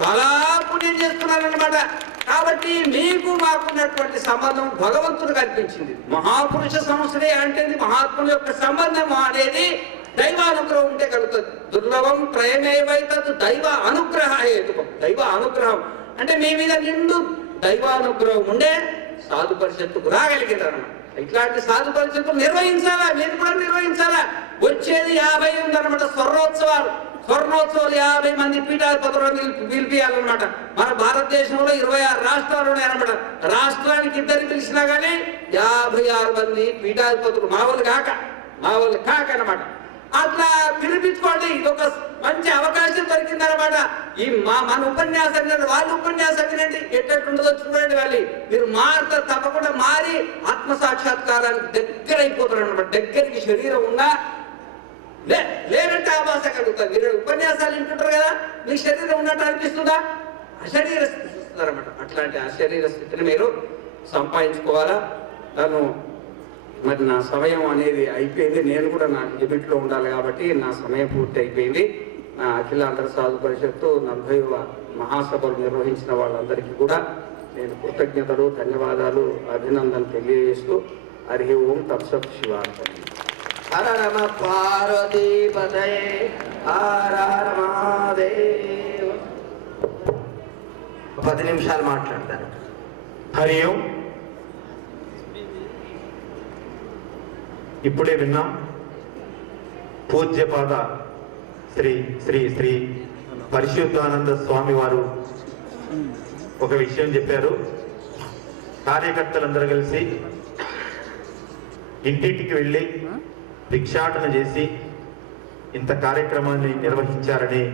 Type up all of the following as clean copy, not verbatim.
చాలా పుణ్యం చేస్తున్నారన్నమాట. కాబట్టి మీకు మాకున్నటువంటి సంబంధం భగవంతుడు కల్పించింది. మహాపురుష సంస్థే అంటే మహాత్ముల యొక్క సంబంధం అనేది దైవానుగ్రహం ఉంటే కలుగుతుంది. దుర్లభం ప్రేమేవైతదు దైవ అనుగ్రహ హేతుకం. దైవ అనుగ్రహం అంటే మీ మీద నిండు దైవానుగ్రహం ఉండే సాధు పరిషత్తుకు రాగలిగినారు. ఇట్లాంటి సాధు పరిషత్తులు నిర్వహించాలా, మీరు కూడా నిర్వహించాలా. వచ్చేది 50 ఉందన్నమాట స్వర్ణోత్సవాలు. 50 మంది పీఠాధిపతులను పిలిపియాలన్నమాట. మన భారతదేశంలో 26 రాష్ట్రాలు ఉన్నాయన్నమాట. రాష్ట్రానికి 2 పిలిచినా కానీ 56 మంది పీఠాధిపతులు మామూలు కాక అన్నమాట. అట్లా పిలిపించుకోండి. ఇదొక మంచి అవకాశం దొరికిందన్నమాట. ఈ మన ఉపన్యాసం వాళ్ళ ఉపన్యాసం వినండి, ఎట్టుంటుందో చూడండి. మీరు మారుతారు, తప్పకుండా మారి ఆత్మసాక్షాత్కారానికి దగ్గర అయిపోతారు అనమాట. దగ్గరికి శరీరం ఉన్నా లేనంటే ఆభాస కలుగుతుంది. మీరు ఉపన్యాసాలు వింటుంటారు కదా, మీకు శరీరం ఉన్నట్టు అనిపిస్తుందా? అశరీర స్థితి చూస్తున్నారన్నమాట. అట్లాంటి అశరీర స్థితిని మీరు సంపాదించుకోవాలా. తను మరి నా సమయం అనేది అయిపోయింది. నేను కూడా నా లిమిట్లో ఉండాలి కాబట్టి నా సమయం పూర్తి అయిపోయింది. నా అఖిలాంధ్ర సాధు పరిషత్తు 40వ మహాసభలు నిర్వహించిన వాళ్ళందరికీ కూడా నేను కృతజ్ఞతలు, ధన్యవాదాలు, అభినందనలు తెలియజేస్తూ హరి ఓం తత్సత్ శివార్పణం. హర నమ పార్వతీపతయే హర హర మహాదేవ్. 10 నిమిషాలు మాట్లాడతారు. హరి ఓం. ఇప్పుడే విన్నాం పూజ్యపాద శ్రీ శ్రీ శ్రీ పరిశుద్ధానంద స్వామి వారు ఒక విషయం చెప్పారు. కార్యకర్తలందరూ కలిసి ఇంటింటికి వెళ్ళి భిక్షాటన చేసి ఇంత కార్యక్రమాన్ని నిర్వహించారని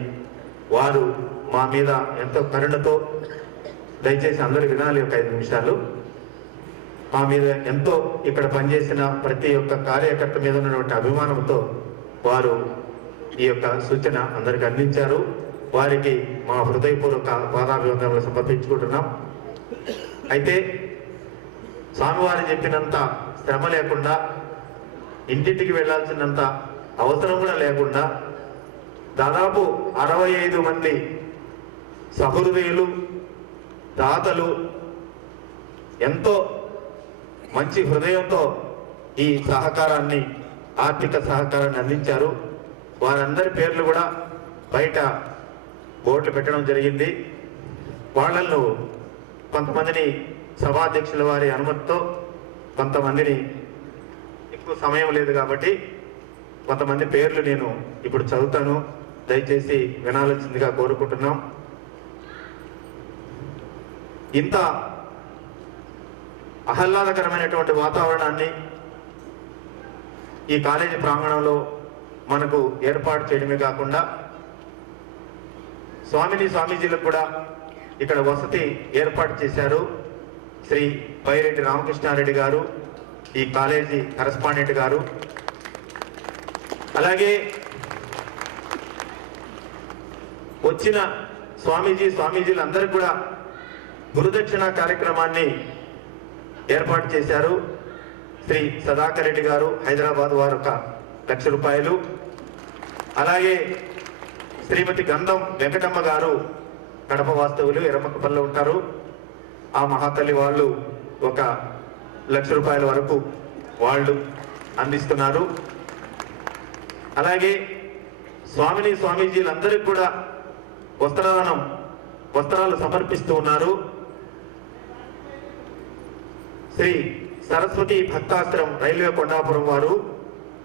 వారు మా మీద ఎంతో కరుణతో, దయచేసి అందరూ వినాలి ఒక 5 నిమిషాలు, మా మీద ఎంతో ఇక్కడ పనిచేసిన ప్రతి ఒక్క కార్యకర్త మీద ఉన్నటువంటి అభిమానంతో వారు ఈ యొక్క సూచన అందరికి అందించారు. వారికి మా హృదయపూర్వక పాదాభివందనలు సమర్పించుకుంటున్నాం. అయితే స్వామివారు చెప్పినంత శ్రమ లేకుండా, ఇంటింటికి వెళ్లాల్సినంత అవసరం కూడా లేకుండా దాదాపు 65 మంది సహృదయులు, దాతలు ఎంతో మంచి హృదయంతో ఈ సహకారాన్ని, ఆర్థిక సహకారాన్ని అందించారు. వారందరి పేర్లు కూడా బయట బోర్డులు పెట్టడం జరిగింది. వాళ్ళను కొంతమందిని సభాధ్యక్షుల వారి అనుమతితో, కొంతమందిని ఎక్కువ సమయం లేదు కాబట్టి కొంతమంది పేర్లు నేను ఇప్పుడు చదువుతాను, దయచేసి వినాల్సిందిగా కోరుకుంటున్నాం. ఇంత ఆహ్లాదకరమైనటువంటి వాతావరణాన్ని ఈ కాలేజీ ప్రాంగణంలో మనకు ఏర్పాటు చేయడమే కాకుండా స్వామీజీలకు కూడా ఇక్కడ వసతి ఏర్పాటు చేశారు. శ్రీ పైరెడ్డి రామకృష్ణారెడ్డి గారు, ఈ కాలేజీ కరెస్పాండెంట్ గారు, వచ్చిన స్వామీజీలందరికీ కూడా గురుదక్షిణ కార్యక్రమాన్ని ఏర్పాటు చేశారు. శ్రీ సదాకర్ రెడ్డి గారు హైదరాబాద్ వారు 1 లక్ష రూపాయలు, అలాగే శ్రీమతి గంధం వెంకటమ్మ గారు కడప వాస్తవులు, ఎర్రమక్కపల్లిలో ఉంటారు, ఆ మహాతల్లి వాళ్ళు 1 లక్ష రూపాయల వరకు వాళ్ళు అందిస్తున్నారు. అలాగే స్వామీజీలందరికీ కూడా వస్త్రాలు సమర్పిస్తూ ఉన్నారు. శ్రీ సరస్వతి భక్తాశ్రమం రైల్వే కొండాపురం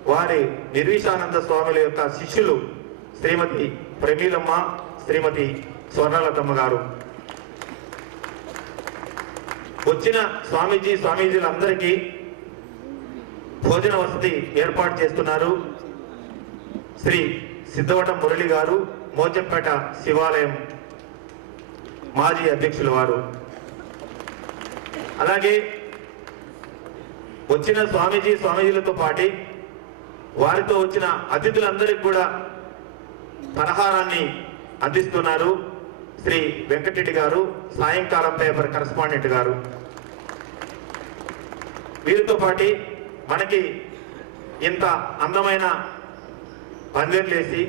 వారి నిర్విశానంద స్వాముల యొక్క శిష్యులు శ్రీమతి ప్రమీలమ్మ, శ్రీమతి స్వర్ణలతమ్మ గారు వచ్చిన స్వామీజీలందరికీ భోజన వసతి ఏర్పాటు చేస్తున్నారు. శ్రీ సిద్ధవటం మురళి గారు, మోజంపేట శివాలయం మాజీ అధ్యక్షుల వారు. అలాగే వచ్చిన స్వామీజీలతో పాటు వారితో వచ్చిన అతిథులందరికీ కూడా పలహారాన్ని అందిస్తున్నారు శ్రీ వెంకటరెడ్డి గారు, సాయంకాలం పేపర్ కరెస్పాండెంట్ గారు. వీరితో పాటు మనకి ఇంత అందమైన పందిర్లేసి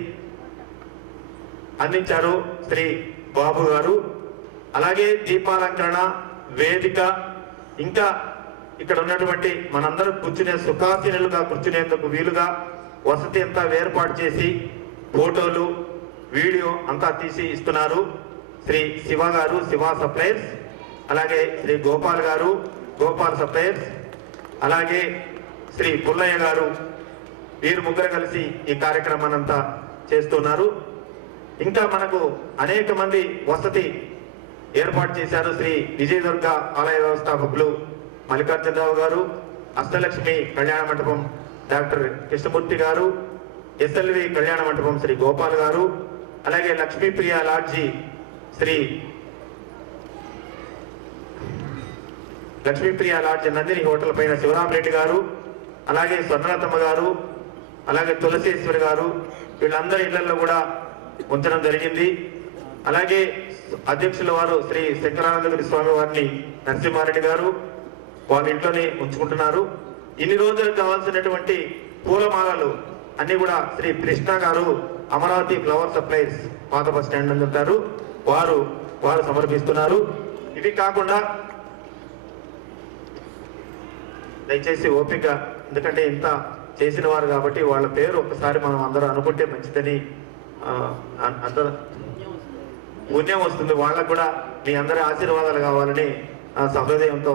అందించారు శ్రీ బాబు గారు, అలాగే దీపాలంకరణ, వేదిక, ఇంకా ఇక్కడ ఉన్నటువంటి మనందరూ కూర్చునే సుఖాసీనులుగా కూర్చునేందుకు వీలుగా వసతి అంతా ఏర్పాటు చేసి ఫోటోలు, వీడియో అంతా తీసి ఇస్తున్నారు శ్రీ శివ గారు, శివ సప్లైర్స్. అలాగే శ్రీ గోపాల్ గారు, గోపాల్ సప్లైర్స్. అలాగే శ్రీ పుల్లయ్య గారు. వీరు ముగ్గురు కలిసి ఈ కార్యక్రమాన్ని అంతా చేస్తున్నారు. ఇంకా మనకు అనేక మంది వసతి ఏర్పాటు చేశారు. శ్రీ విజయదుర్గ ఆలయ వ్యవస్థాపకులు మల్లికార్జునరావు గారు, అష్టలక్ష్మి కళ్యాణ మండపం డాక్టర్ కృష్ణమూర్తి గారు, ఎస్ఎల్వి కళ్యాణ మండపం శ్రీ గోపాల్ గారు, అలాగే Lakshmipriya lodge Shri Lakshmipriya lodge Nandini hotel పైన శివరామరెడ్డి గారు, అలాగే స్వర్ణలతమ్మ గారు, అలాగే తులసేశ్వరి గారు, వీళ్ళందరి ఇళ్లలో కూడా ఉంచడం జరిగింది. అలాగే అధ్యక్షుల వారు శ్రీ శంకరానందగిరి స్వామి వారిని నరసింహారెడ్డి గారు వాళ్ళ ఇంట్లోనే ఉంచుకుంటున్నారు. ఇన్ని రోజులకు కావాల్సినటువంటి పూలమాలలు అన్ని కూడా శ్రీ కృష్ణ గారు అమరావతి ఫ్లవర్ సప్లైస్ పాత బస్ స్టాండ్ నుంచి ఉంటారు, వారు సమర్పిస్తున్నారు. ఇది కాకుండా దయచేసి ఓపిక, ఎందుకంటే ఇంత చేసిన వారు కాబట్టి వాళ్ళ పేరు ఒకసారి మనం అందరూ అనుకుంటే మంచిదని అంత పుణ్యం వస్తుంది. వాళ్ళకు కూడా మీ అందరి ఆశీర్వాదాలు కావాలని సహృదయంతో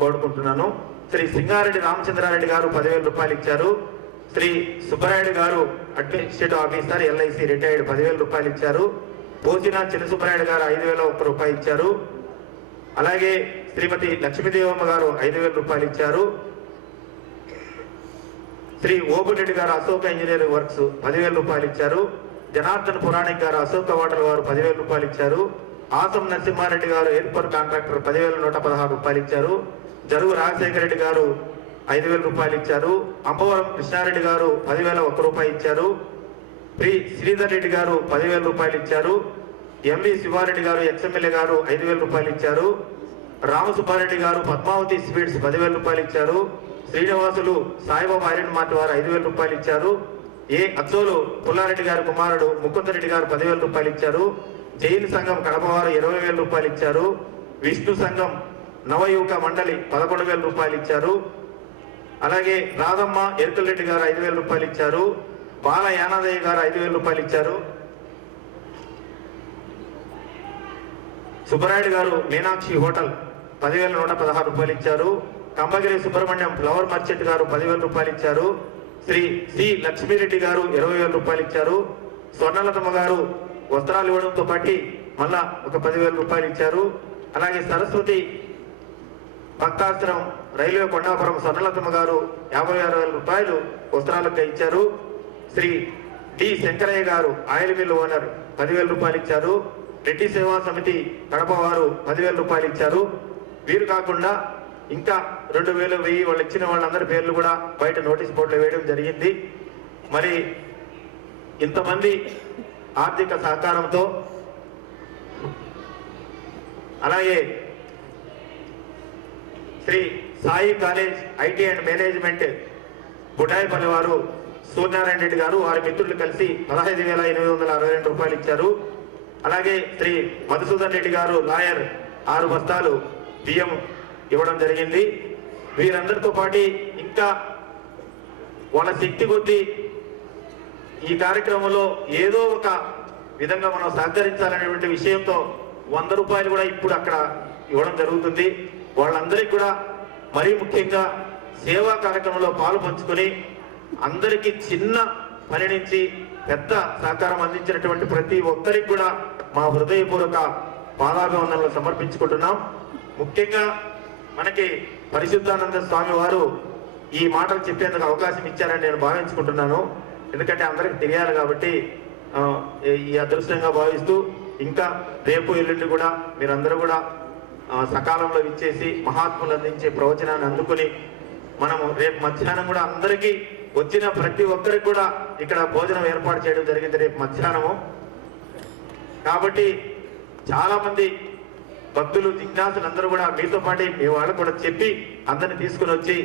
కోరుకుంటున్నాను. శ్రీ సింగారెడ్డి రామచంద్రారెడ్డి గారు 10,000 రూపాయలు ఇచ్చారు. శ్రీ సుబ్బరాయుడు గారు అడ్మినిస్ట్రేటివ్ ఆఫీసర్ LIC రిటైర్డ్ 10,000 రూపాయలు ఇచ్చారు. పోసిన చిన్న సుబ్బరాయుడు గారు 5,001 రూపాయలు ఇచ్చారు. అలాగే శ్రీమతి లక్ష్మీదేవమ్మ గారు 5,000 రూపాయలు ఇచ్చారు. శ్రీ ఓబురెడ్డి గారు అశోక ఇంజనీరింగ్ వర్క్స్ 10,000 రూపాయలు ఇచ్చారు. జనార్దన్ పురాణిక్ గారు అశోక వాటర్ వారు 10,000 రూపాయలు ఇచ్చారు. ఆసం నరసింహారెడ్డి గారు ఎయిర్పోర్ట్ కాంట్రాక్టర్ 10,116 రూపాయలు ఇచ్చారు. జరుగు రాజశేఖర రెడ్డి గారు 5,000 రూపాయలు ఇచ్చారు. అంబవరం కృష్ణారెడ్డి గారు 10,001 రూపాయలు ఇచ్చారు. శ్రీధర్ రెడ్డి గారు 10,000 రూపాయలు ఇచ్చారు. MV శివారెడ్డి గారు XMLA గారు 5,000 రూపాయలు ఇచ్చారు. రామసుబ్బారెడ్డి గారు పద్మావతి స్వీట్స్ 10,000 రూపాయలు ఇచ్చారు. శ్రీనివాసులు సాయిబాబా ఐరన్ మార్ట్ వారు 5,000 రూపాయలు ఇచ్చారు. అచ్చోలు పుల్లారెడ్డి గారి కుమారుడు ముకుందరెడ్డి గారు 10,000 రూపాయలు ఇచ్చారు. జైన్ సంఘం కడప వారు 20,000 రూపాయలు ఇచ్చారు. విష్ణు సంఘం నవయువక మండలి 11,000 రూపాయలు ఇచ్చారు. అలాగే రాధమ్మ ఎరుకలరెడ్డి గారు 5,000 రూపాయలు ఇచ్చారు. బాల యానాదయ్య గారు 5,000 రూపాయలు ఇచ్చారు. సుబ్బరాయుడు గారు మీనాక్షి హోటల్ 10,116 రూపాయలు ఇచ్చారు. కంబగిరి సుబ్రహ్మణ్యం ఫ్లవర్ మర్చెంట్ గారు 10,000 రూపాయలు ఇచ్చారు. శ్రీ సి లక్ష్మీరెడ్డి గారు 20,000 రూపాయలు ఇచ్చారు. స్వర్ణలతమ్మ గారు వస్త్రాలు ఇవ్వడంతో పాటు మళ్ళా ఒక 10,000 రూపాయలు ఇచ్చారు. అలాగే సరస్వతి భక్తాశ్రమం రైల్వే కొండాపురం స్వర్ణలతమ్మ గారు 56,000 రూపాయలు వస్త్రాలకు ఇచ్చారు. శ్రీ డి శంకరయ్య గారు ఆయిల్ మిల్ ఓనర్ 10,000 రూపాయలు ఇచ్చారు. రెడ్డి సేవా సమితి కడప వారు 10,000 రూపాయలు ఇచ్చారు. వీరు కాకుండా ఇంకా 2,000, 1,000 వాళ్ళు ఇచ్చిన వాళ్ళందరి పేర్లు కూడా బయట నోటీస్ బోర్డులో వేయడం జరిగింది. మరి ఇంతమంది ఆర్థిక సహకారంతో అలాగే Shri Sai college IT and management Budaipalli వారు సూర్యనారాయణ రెడ్డి గారు వారి మిత్రులు కలిసి 15,862 రూపాయలు ఇచ్చారు. అలాగే శ్రీ మధుసూదన్ రెడ్డి గారు లాయర్ 6 బస్తాలు బియ్యం ఇవ్వడం జరిగింది. వీరందరితో పాటు ఇంకా వాళ్ళ శక్తి కొద్దీ ఈ కార్యక్రమంలో ఏదో ఒక విధంగా మనం సహకరించాలనేటువంటి విషయంతో 100 రూపాయలు కూడా ఇప్పుడు అక్కడ ఇవ్వడం జరుగుతుంది. వాళ్ళందరికీ కూడా మరీ ముఖ్యంగా సేవా కార్యక్రమంలో పాలు పంచుకొని అందరికీ చిన్న పని నుంచి పెద్ద సహకారం అందించినటువంటి ప్రతి ఒక్కరికి కూడా మా హృదయపూర్వక పాదాభివందనలు సమర్పించుకుంటున్నాం. ముఖ్యంగా మనకి పరిశుద్ధానంద స్వామి వారు ఈ మాటలు చెప్పేందుకు అవకాశం ఇచ్చారని నేను భావించుకుంటున్నాను. ఎందుకంటే అందరికి తెలియాలి కాబట్టి ఈ అదృష్టంగా భావిస్తూ ఇంకా రేపు ఎల్లుండి కూడా మీరందరూ కూడా సకాలంలో ఇచ్చేసి మహాత్ములు అందించే ప్రవచనాన్ని అందుకుని మనము రేపు మధ్యాహ్నం కూడా అందరికీ వచ్చిన ప్రతి ఒక్కరికి కూడా ఇక్కడ భోజనం ఏర్పాటు చేయడం జరిగింది రేపు మధ్యాహ్నము. కాబట్టి చాలా మంది భక్తులు జిజ్ఞాసులు అందరూ కూడా మీతో పాటు మీ వాళ్ళు కూడా చెప్పి అందరిని తీసుకుని వచ్చి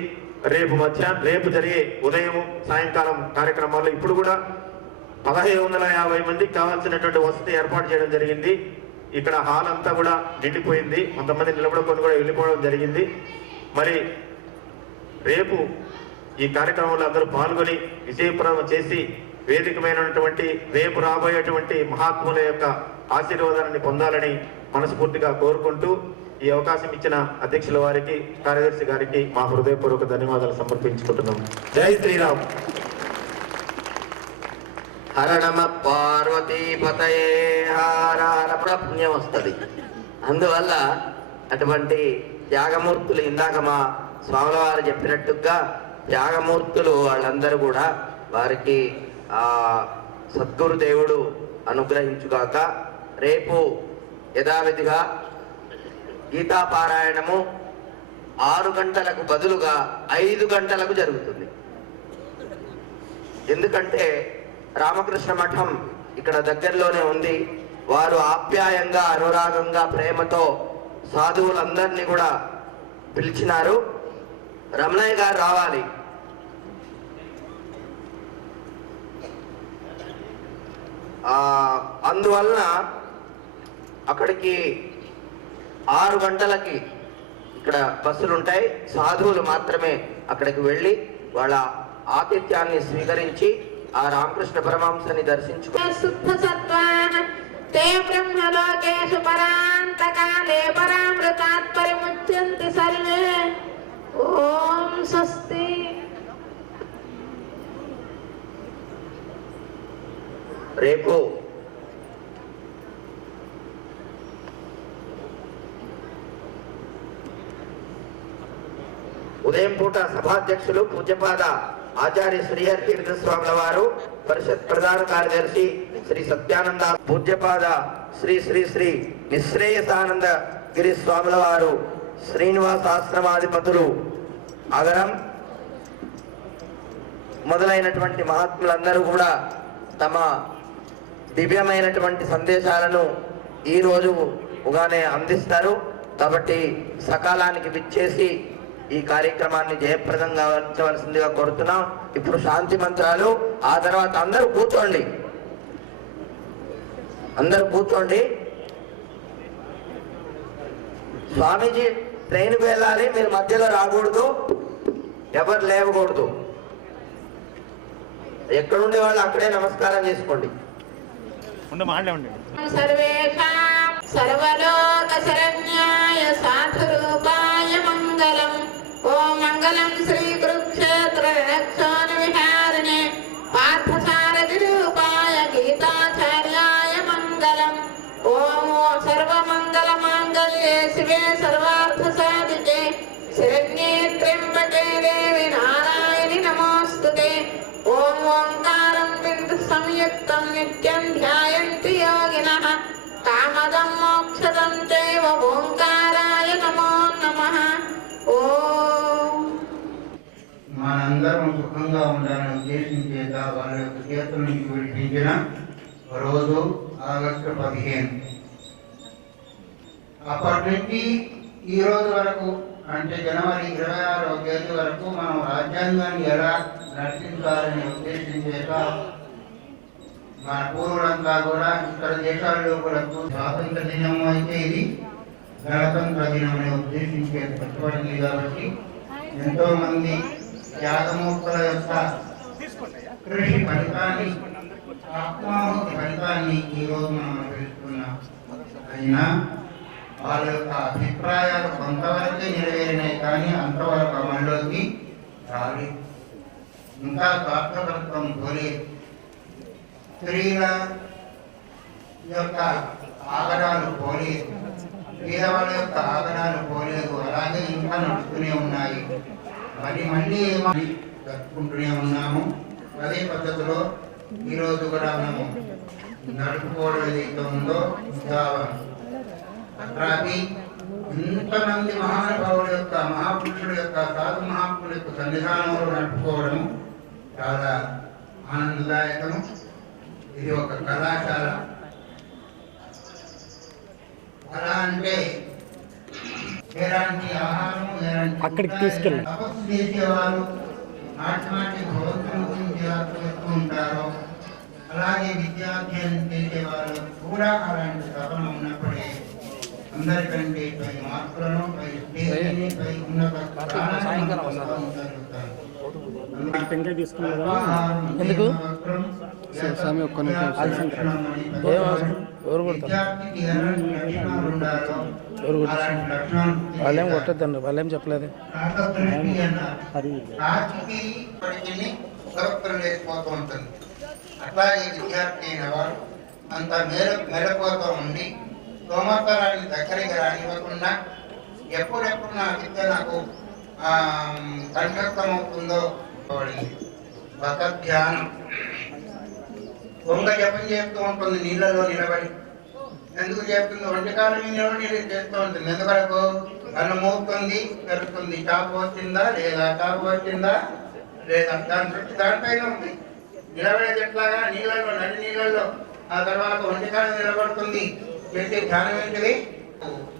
రేపు జరిగే ఉదయం సాయంకాలం కార్యక్రమాల్లో ఇప్పుడు కూడా 1,550 మందికి కావాల్సినటువంటి వసతి ఏర్పాటు చేయడం జరిగింది. ఇక్కడ హాల్ అంతా కూడా నిండిపోయింది. కొంతమంది నిలబడుకొని కూడా వెళ్ళిపోవడం జరిగింది. మరి రేపు ఈ కార్యక్రమంలో అందరూ పాల్గొని విజయప్రదం చేసి వేదికమైనటువంటి రేపు రాబోయేటువంటి మహాత్ముల యొక్క ఆశీర్వాదాన్ని పొందాలని మనస్ఫూర్తిగా కోరుకుంటూ ఈ అవకాశం ఇచ్చిన అధ్యక్షుల వారికి, కార్యదర్శి గారికి మా హృదయపూర్వక ధన్యవాదాలు సమర్పించుకుంటున్నాం. జై శ్రీరామ్. హర నమ పార్వతీపతయే హర హర పుణ్యం వస్తుంది. అందువల్ల అటువంటి త్యాగమూర్తులు, ఇందాక మా స్వాముల వారు చెప్పినట్టుగా త్యాగమూర్తులు వాళ్ళందరూ కూడా వారికి సద్గురుదేవుడు అనుగ్రహించుగాక. రేపు యథావిధిగా గీతాపారాయణము 6 గంటలకు బదులుగా 5 గంటలకు జరుగుతుంది. ఎందుకంటే రామకృష్ణ మఠం ఇక్కడ దగ్గరలోనే ఉంది. వారు ఆప్యాయంగా, అనురాగంగా, ప్రేమతో సాధువులందరినీ కూడా పిలిచినారు. రమణయ్య గారు రావాలి. అందువలన అక్కడికి 6 గంటలకి ఇక్కడ బస్సులు ఉంటాయి. సాధువులు మాత్రమే అక్కడికి వెళ్ళి వాళ్ళ ఆతిథ్యాన్ని స్వీకరించి ఆ రామకృష్ణ పరమహంసని దర్శించుకో. శుద్ధ సత్వాః తే బ్రహ్మలోకేషు పరాంతకాలే పరామృతాత్ పరిముచ్యంతి సర్వే. ఓం స్వస్తి. రేపు ఉదయం పూట సభాధ్యక్షులు పూజ్యపాద ఆచార్య శ్రీహరి తీర్థ స్వాముల వారు, పరిషత్ ప్రధాన కార్యదర్శి శ్రీ సత్యానంద, పూజ్యపాద శ్రీ శ్రీ శ్రీ నిశ్రేయసానంద గిరి స్వాముల వారు, శ్రీనివాస ఆశ్రమాధిపతులు అగరం మొదలైనటువంటి మహాత్ములందరూ కూడా తమ దివ్యమైనటువంటి సందేశాలను ఈరోజు ఉగానే అందిస్తారు. కాబట్టి సకాలానికి విచ్చేసి ఈ కార్యక్రమాన్ని జయప్రదంగా ఉంచవలసిందిగా కోరుతున్నాం. ఇప్పుడు శాంతి మంత్రాలు, ఆ తర్వాత అందరూ కూర్చోండి. స్వామీజీ ట్రైన్కి వెళ్ళాలి, మీరు మధ్యలో రాకూడదు, ఎవరు లేవకూడదు. ఎక్కడుండే వాళ్ళు అక్కడే నమస్కారం చేసుకోండి. సర్వేషాం సర్వలోక శరణ్యాయ సాధురూపాయ మంగళం. ఓం మంగళం శ్రీ కురుక్షేత్ర రక్షోణ విహారిణే పార్థసారథి రూపాయ గీతాచార్యాయ మంగళం. ఓం సర్వమంగళ మాంగళ్యే శివే సర్వార్థ సాధికే శరణ్యే త్ర్యంబకే దేవి నారాయణి నమోస్తుతే. ఓం ఓంకారం బిందు సంయుక్తం నిత్యం ధ్యాయంతి యోగినః కామదం మోక్షదం చైవ ఓంకారాయ నమో నమః. ఓం. మనందరం సుఖంగా ఉండాలని ఉద్దేశం చేత వాళ్ళ యొక్క చేతుల నుంచి విడిపించిన రోజు ఆగస్టు 15. అప్పటి నుంచి ఈ రోజు వరకు, అంటే జనవరి 26వ తేదీ వరకు మనం రాజ్యాంగాన్ని ఎలా నడిపించాలనే ఉద్దేశం చేత మన పూర్వులంతా కూడా ఇతర దేశాల్లో కూడా స్వాతంత్ర దినం అయితే ఇది గణతంత్ర దినం అనే ఉద్దేశించే పెట్టబడింది. కాబట్టి ఎంతో మంది త్యాగమూర్తుల యొక్క కృషి ఫలితాన్ని, ఆత్మాహుతి ఫలితాన్ని ఈరోజు మనం అనుభవిస్తున్నాం. అయినా వాళ్ళ యొక్క అభిప్రాయాలు కొంతవరకే నెరవేరినాయి, కానీ అంతవరకు అమల్లోకి రాలేదు. ఇంకా స్వార్థకర్తం పోలేదు. స్త్రీల యొక్క ఆగడాలు పోలేదు, పేదవాళ్ళ యొక్క ఆగడాలు పోలేదు. అలాగే ఇంకా నడుస్తూనే ఉన్నాయి. మళ్ళీ ఏమని జరుపుకుంటూనే ఉన్నాము. అదే పద్ధతిలో ఈరోజు కూడా మనము నడుపుకోవడం ఏదైతే ఉందో అట్లాగే ఇంతమంది మహానుభావుల యొక్క, మహాపురుషుల యొక్క, సాధు మహాత్ముల యొక్క సన్నిధానంలో నడుపుకోవడం చాలా ఆనందదాయకము. ఇది ఒక కళాశాల. అలా అంటే ఎలాంటి ఆహారము, అక్కడికి తీసుకెళ్ళి తపస్సు చేసేవారు నాటి నాటి భగవంతుని గురించి ఎలా చెప్తూ ఉంటారో అలాగే విద్యాధ్యయనం చేసే వాళ్ళకు కూడా అలాంటి తపన ఉన్నప్పుడే అందరికంటే పై మార్కులను పై స్టేజిని పై ఉన్నత స్థానాన్ని పొందగలుగుతారు. ఎందుకు స్వామి ఒక్క వాళ్ళేం కొట్టద్దండి, వాళ్ళేం చెప్పలేదు. అట్లాగే విద్యార్థి అయిన వారు అంత మేలపోతూ ఉండి సోమవారాన్ని దగ్గరికి రానివ్వకుండా ఎప్పుడెప్పుడు నా విద్య నాకు కంఠస్థం అవుతుందో పడింది. భగవద్ధ్యానం దొంగ జపం చేస్తూ ఉంటుంది నీళ్ళలో నిలబడి. ఎందుకు చేస్తుంది? వంటకాల మీద నిలబడి చేస్తూ ఉంటుంది. ఎందువరకు కన్ను మూస్తుంది, పెరుగుతుంది. చాపు వచ్చిందా లేదా, చాపు వచ్చిందా లేదా, దాని దృష్టి దానిపైన ఉంది. నిలబడేది ఎట్లాగా? నీళ్ళలో, నడి నీళ్ళల్లో. ఆ తర్వాత వంటకాల నిలబడుతుంది. చేసే ధ్యానం ఏంటిది?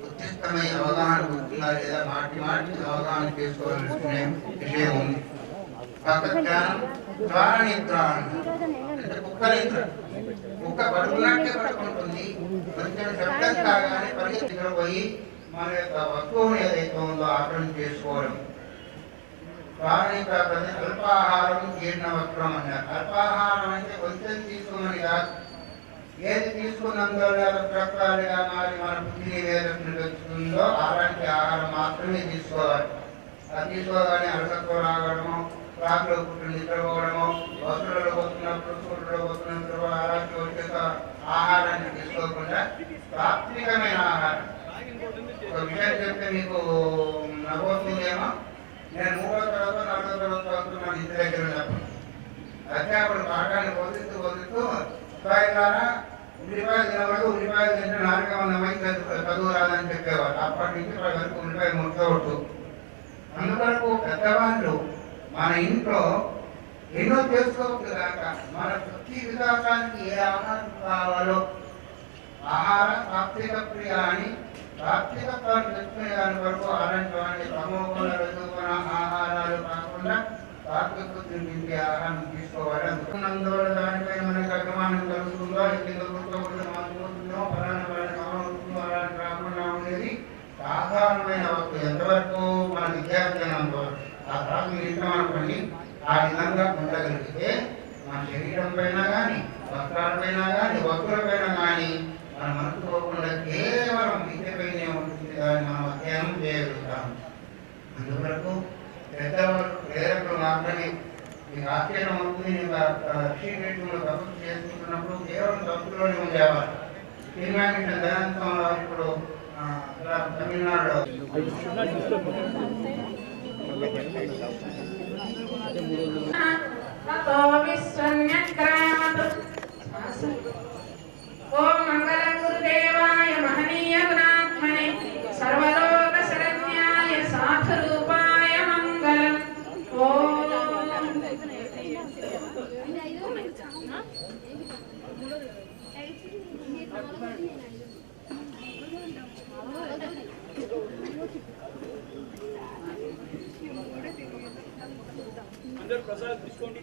ఉత్కృష్టమైన అవగాహన ఉంటుందా లేదా, మాటి మాటి అవగాహన చేసుకోవాల్సిన విషయం ఉంది. భగవద్ధ్యానం ద్వార నిద్ర అంటే కుక్క నిద్ర. కుక్క పడుకున్నట్టే పడుకుంటుంది. కొంచెం శబ్దం కాగానే పరిగెత్తుకు పోయి మన యొక్క వస్తువుని ఏదైతే ఉందో ఆక్రమణ చేసుకోవడం. అల్పాహారం జీర్ణ వస్త్రం అన్నారు. అల్పాహారం అంటే కొంచెం తీసుకోమని కాదు. ఏది తీసుకున్నందువల్ల రక్తాలుగా మారి మన బుద్ధిని వేదన తెచ్చుకుందో అలాంటి ఆహారం మాత్రమే తీసుకోవాలి. అది తీసుకోగానే అలసత్వం రావడము, రాత్రిలో పుట్టిన నిద్రపోవడము, వస్తువులలో పోతున్నప్పుడు సూర్యులో పోతున్నప్పుడు అలాంటి వచ్చే ఆహారాన్ని తీసుకోకుండా సాత్వికమైన ఆహారం. ఒక విషయం చెప్తే మీకు నవ్వుతుందేమో. నేను 3వ తరగతి 4వ తరగతి చదువుతున్నాను ఇంటి దగ్గర ఉన్నప్పుడు. అధ్యాపకుడు పాఠాన్ని బోధిస్తూ ద్వారా ఉల్లిపాయలు తినవాడు, ఉల్లిపాయలు తింటే 400 మంది చదువు రాదని చెప్పేవారు. అప్పటి నుంచి వరకు ఉల్లిపాయ ముట్టవద్దు. అందువరకు పెద్దవాళ్ళు మన ఇంట్లో ఎన్నో చేసుకోవచ్చు కాక మన వృత్తి వికాసానికి ఏ ఆహారం కావాలో ఆహార సాత్విక ప్రియ అని సాత్వికత్వాన్ని తెచ్చుకునే దాని వరకు అలాంటి వాడిని సమూహంలో రజోగుణ ఆహారాలు కాకుండా సాత్విక తింటే ఆహారం తీసుకోవాలి. అందువల్ల దానిపైన మనకు అభిమానం కలుగుతుందో, ఎన్ని కలుగుతుందో, మానుకుంటుందో, ఫలానా వాళ్ళని అవుతుందో అలాంటి రాకుండా ఉండేది సాధారణమైన వస్తువు. ఎంతవరకు మన విద్యార్థి ఆ తర్వాత మీరు ఇంటామనుకోండి, ఆ విధంగా ఉండగలిగితే మన శరీరం పైన కానీ, వస్త్రాలపైన కానీ, వస్తువులపైన కానీ మన మనసు పోకుండా కేవలం విద్యపైనే ఉంటుంది. దాన్ని మనం అధ్యయనం చేయగలుగుతాం. అందువరకు పెద్దవాళ్ళు ప్రేరకులు మాత్రమే. మీకు ఆశ్చర్యం అవుతుంది. నేను ఋషికేశంలో తపస్సు చేసుకుంటున్నప్పుడు కేవలం తప్పులోనే ఉండేవారు. శ్రీమాంకిట దయానందంలో ఇప్పుడు తమిళనాడులో ఓం మంగళ గురుదేవాయ మహనీయ గుణాత్మనే సర్వలోక శరణ్యాయ సాధు రూపాయ మంగళం. ఓం అందరూ ప్రసాద్ తీసుకోండి.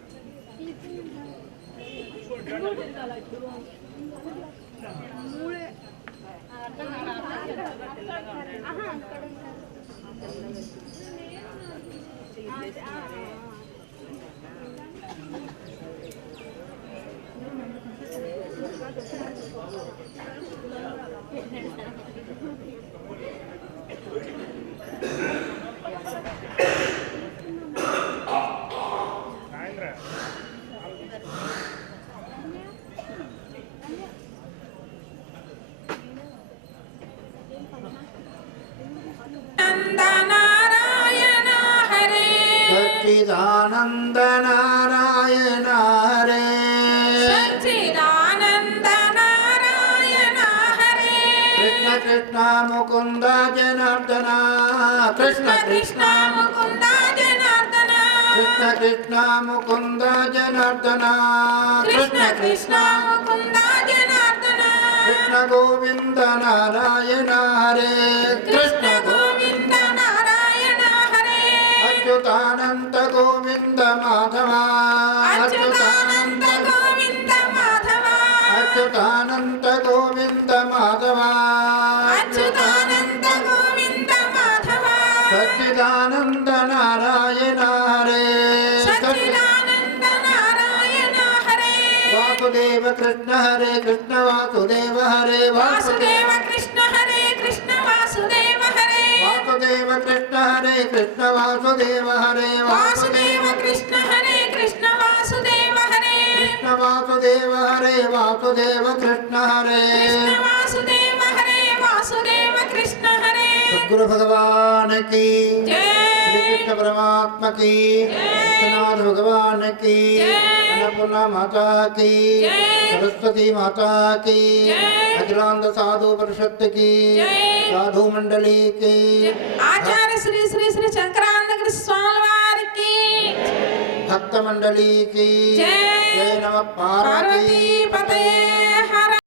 సచ్చిదానంద నారాయణ హరే, సచ్చిదానంద నారాయణ హరే, కృష్ణ కృష్ణ ముకుంద జనార్దన, కృష్ణ కృష్ణ ముకుంద జనార్దన, కృష్ణ కృష్ణ ముకుంద జనార్దన, కృష్ణ కృష్ణ ముకుంద జనార్దన, కృష్ణ గోవింద నారాయణ హరే, కృష్ణ గోవింద నారాయణ హరే, అచ్యుతానంద గోవింద మాధవ, అచ్యుతానంద గోవింద మాధవ, అచ్యుతానంద గోవింద మాధవ సచ్చిదానంద నారాయణ హరే సచ్చిదానంద నారాయణ హరే వాసుదేవ కృష్ణ హరే కృష్ణ వాసుదేవ హరే వాసుదేవ కృష్ణ హరే కృష్ణ వాసుదేవ హరే వాసుదేవ కృష్ణ హరే కృష్ణ వాసుదేవ హరే వాసుదేవ కృష్ణ హరే కృష్ణ వాసుదేవ హరే కృష్ణ వాసుదేవ హరే వాసుదేవ కృష్ణ హరే కృష్ణ వాసుదేవ హరే వాసుదేవ కృష్ణ హరే సద్గురు భగవాన్ की జై श्री कृष्ण परमात्मा की विश्वनाथ भगवान की अन्नपूर्णा माता की सरस्वती माता की अखिलांड साधु परिषद की साधु मंडली की आचार्य श्री श्री श्री शंकरानंद स्वामी वाరికి भक्त मंडली की जय जय नमः पार्वती पार्वती पतये हर